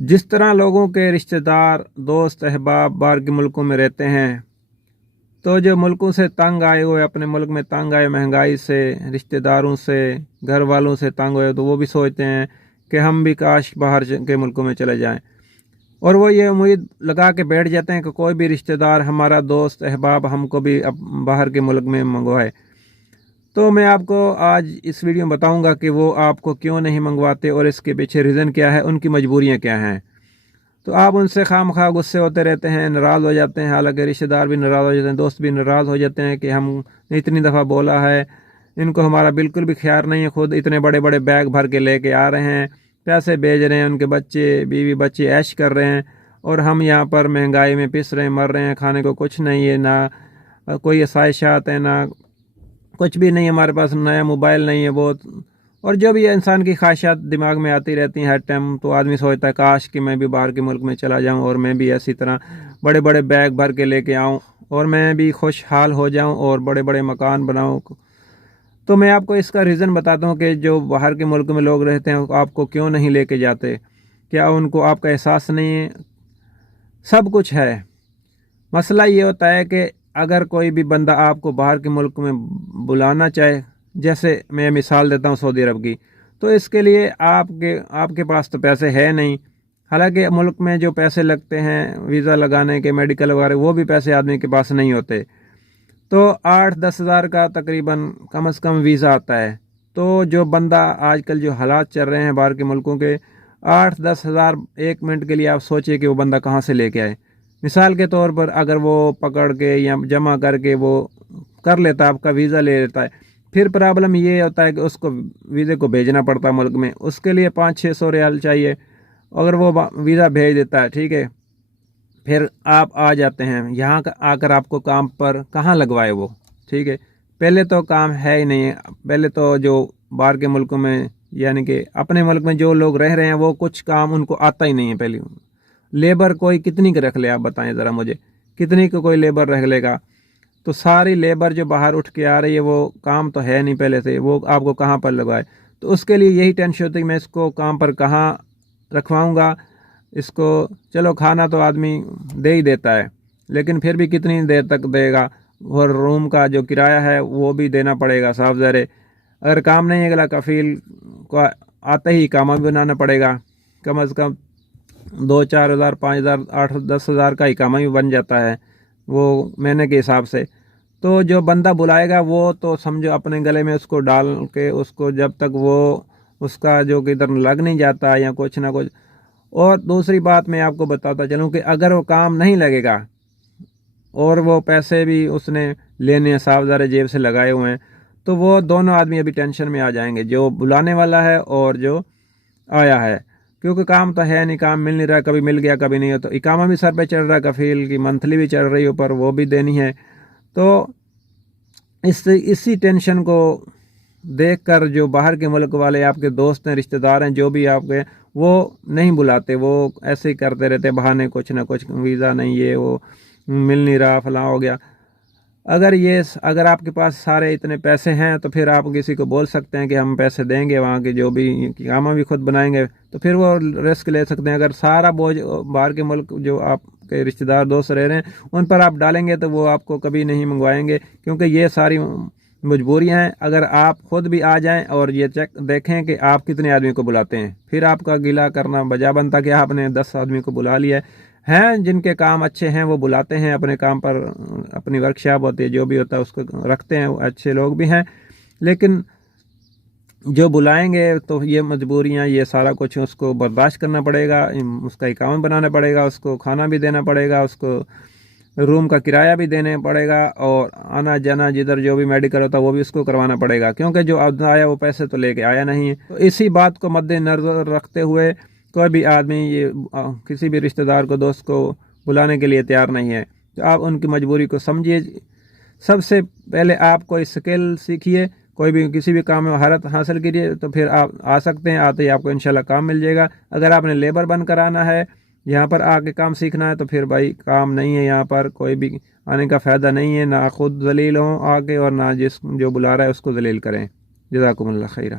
جس طرح لوگوں کے رشتہ دار دوست احباب باہر کے ملکوں میں رہتے ہیں، تو جو ملکوں سے تنگ آئے ہوئے اپنے ملک میں تنگ آئے مہنگائی سے، رشتہ داروں سے، گھر والوں سے تنگ ہوئے، تو وہ بھی سوچتے ہیں کہ ہم بھی کاش باہر کے ملکوں میں چلے جائیں، اور وہ یہ امید لگا کے بیٹھ جاتے ہیں کہ کوئی بھی رشتہ دار ہمارا دوست احباب ہم کو بھی باہر کے ملک میں منگوائے۔ تو میں آپ کو آج اس ویڈیو میں بتاؤں گا کہ وہ آپ کو کیوں نہیں منگواتے اور اس کے پیچھے ریزن کیا ہے، ان کی مجبوریاں کیا ہیں۔ تو آپ ان سے خواہ مخواہ غصے ہوتے رہتے ہیں، ناراض ہو جاتے ہیں، حالانکہ رشتہ دار بھی ناراض ہو جاتے ہیں، دوست بھی ناراض ہو جاتے ہیں کہ ہم نے اتنی دفعہ بولا ہے، ان کو ہمارا بالکل بھی خیال نہیں ہے، خود اتنے بڑے بڑے بیگ بھر کے لے کے آ رہے ہیں، پیسے بھیج رہے ہیں، ان کے بچے بیوی بچے عیش کر رہے ہیں، اور ہم یہاں پر مہنگائی میں پس رہے ہیں، مر رہے ہیں، کھانے کو کچھ نہیں ہے، نہ کوئی آسائشات ہیں، نہ کچھ بھی نہیں، ہمارے پاس نیا موبائل نہیں ہے بہت، اور جو بھی انسان کی خواہشات دماغ میں آتی رہتی ہیں ہر ٹائم، تو آدمی سوچتا ہے کاش کہ میں بھی باہر کے ملک میں چلا جاؤں اور میں بھی ایسی طرح بڑے بڑے بیگ بھر کے لے کے آؤں اور میں بھی خوشحال ہو جاؤں اور بڑے بڑے مکان بناؤں۔ تو میں آپ کو اس کا ریزن بتاتا ہوں کہ جو باہر کے ملک میں لوگ رہتے ہیں آپ کو کیوں نہیں لے کے جاتے۔ کیا ان کو آپ کا احساس نہیں ہے؟ سب کچھ ہے۔ مسئلہ یہ ہوتا ہے کہ اگر کوئی بھی بندہ آپ کو باہر کے ملک میں بلانا چاہے، جیسے میں مثال دیتا ہوں سعودی عرب کی، تو اس کے لیے آپ کے پاس تو پیسے ہے نہیں، حالانکہ ملک میں جو پیسے لگتے ہیں ویزا لگانے کے، میڈیکل وغیرہ، وہ بھی پیسے آدمی کے پاس نہیں ہوتے، تو 8-10 ہزار کا تقریباً کم از کم ویزا آتا ہے۔ تو جو بندہ آج کل جو حالات چل رہے ہیں باہر کے ملکوں کے، 8-10 ہزار ایک منٹ کے لیے آپ سوچیں کہ وہ بندہ کہاں سے لے کے آئے۔ مثال کے طور پر اگر وہ پکڑ کے یا جمع کر کے وہ کر لیتا ہے، آپ کا ویزا لے لیتا ہے، پھر پرابلم یہ ہوتا ہے کہ اس کو ویزے کو بھیجنا پڑتا ہے ملک میں، اس کے لیے 500-600 ریال چاہیے، اگر وہ ویزا بھیج دیتا ہے، ٹھیک ہے، پھر آپ آ جاتے ہیں یہاں آ کر آپ کو کام پر کہاں لگوائے وہ، ٹھیک ہے، پہلے تو کام ہے ہی نہیں، پہلے تو جو باہر کے ملکوں میں یعنی کہ اپنے ملک میں جو لوگ رہ رہے ہیں وہ کچھ کام ان کو آتا ہی نہیں ہے۔ پہلی لیبر کوئی کتنی کا رکھ لے، آپ بتائیں ذرا مجھے، کتنی کا کوئی لیبر رکھ لے گا؟ تو ساری لیبر جو باہر اٹھ کے آ رہی ہے وہ کام تو ہے نہیں پہلے سے، وہ آپ کو کہاں پر لگائے؟ تو اس کے لیے یہی ٹینشن ہوتی ہے کہ میں اس کو کام پر کہاں رکھواؤں گا، اس کو چلو کھانا تو آدمی دے ہی دیتا ہے، لیکن پھر بھی کتنی دیر تک دے گا، اور روم کا جو کرایہ ہے وہ بھی دینا پڑے گا، صاف ظاہر ہے۔ اگر کام نہیں اگلا کفیل کو آتے ہی کام بھی بنانا پڑے گا، کم از کم 2-4 ہزار 5 ہزار 8-10 ہزار کا اقامہ بھی بن جاتا ہے وہ مہینے کے حساب سے۔ تو جو بندہ بلائے گا وہ تو سمجھو اپنے گلے میں اس کو ڈال کے، اس کو جب تک وہ اس کا جو کہ ادھر لگ نہیں جاتا یا کچھ نہ کچھ۔ اور دوسری بات میں آپ کو بتاتا چلوں کہ اگر وہ کام نہیں لگے گا اور وہ پیسے بھی اس نے لینے صاف ظاہر جیب سے لگائے ہوئے ہیں، تو وہ دونوں آدمی ابھی ٹینشن میں آ جائیں گے، جو بلانے والا ہے اور جو آیا ہے، کیونکہ کام تو ہے نہیں، کام مل نہیں رہا، کبھی مل گیا کبھی نہیں، تو اقامہ بھی سر پہ چڑھ رہا ہے، کفیل کی منتھلی بھی چڑھ رہی ہے اوپر، وہ بھی دینی ہے۔ تو اسی ٹینشن کو دیکھ کر جو باہر کے ملک والے آپ کے دوست ہیں، رشتہ دار ہیں، جو بھی آپ کے، وہ نہیں بلاتے، وہ ایسے ہی کرتے رہتے بہانے، کچھ نہ کچھ، ویزا نہیں، یہ وہ مل نہیں رہا، فلاں ہو گیا۔ اگر آپ کے پاس سارے اتنے پیسے ہیں تو پھر آپ کسی کو بول سکتے ہیں کہ ہم پیسے دیں گے، وہاں کے جو بھی اقامہ بھی خود بنائیں گے، تو پھر وہ رسک لے سکتے ہیں۔ اگر سارا بوجھ باہر کے ملک جو آپ کے رشتہ دار دوست رہ رہے ہیں ان پر آپ ڈالیں گے تو وہ آپ کو کبھی نہیں منگوائیں گے، کیونکہ یہ ساری مجبوریاں ہیں۔ اگر آپ خود بھی آ جائیں اور یہ دیکھیں کہ آپ کتنے آدمی کو بلاتے ہیں، پھر آپ کا گلہ کرنا بجا بنتا کہ آپ نے 10 آدمی کو بلا لیا ہے۔ جن کے کام اچھے ہیں وہ بلاتے ہیں اپنے کام پر، اپنی ورکشاپ ہوتی ہے جو بھی ہوتا ہے اس کو رکھتے ہیں، اچھے لوگ بھی ہیں، لیکن جو بلائیں گے تو یہ مجبوریاں، یہ سارا کچھ اس کو برداشت کرنا پڑے گا، اس کا اقامہ بنانا پڑے گا، اس کو کھانا بھی دینا پڑے گا، اس کو روم کا کرایہ بھی دینا پڑے گا، اور آنا جانا جدھر جو بھی میڈیکل ہوتا ہے وہ بھی اس کو کروانا پڑے گا، کیونکہ جو آیا وہ پیسے تو لے کے آیا نہیں ہے۔ تو اسی بات کو مد نظر رکھتے ہوئے کوئی بھی آدمی یہ کسی بھی رشتہ دار کو، دوست کو بلانے کے لیے تیار نہیں ہے۔ تو آپ ان کی مجبوری کو سمجھیے۔ سب سے پہلے آپ کوئی سکل سیکھیے، کوئی بھی کسی بھی کام میں مہارت حاصل کیجیے، تو پھر آپ آ سکتے ہیں، آتے ہی آپ کو انشاءاللہ کام مل جائے گا۔ اگر آپ نے لیبر بن کر آنا ہے، یہاں پر آ کے کام سیکھنا ہے، تو پھر بھائی کام نہیں ہے، یہاں پر کوئی بھی آنے کا فائدہ نہیں ہے، نہ خود ذلیل ہوں آ کے اور نہ جو بلا رہا ہے اس کو ذلیل کریں۔ جزاکم اللہ خیرہ۔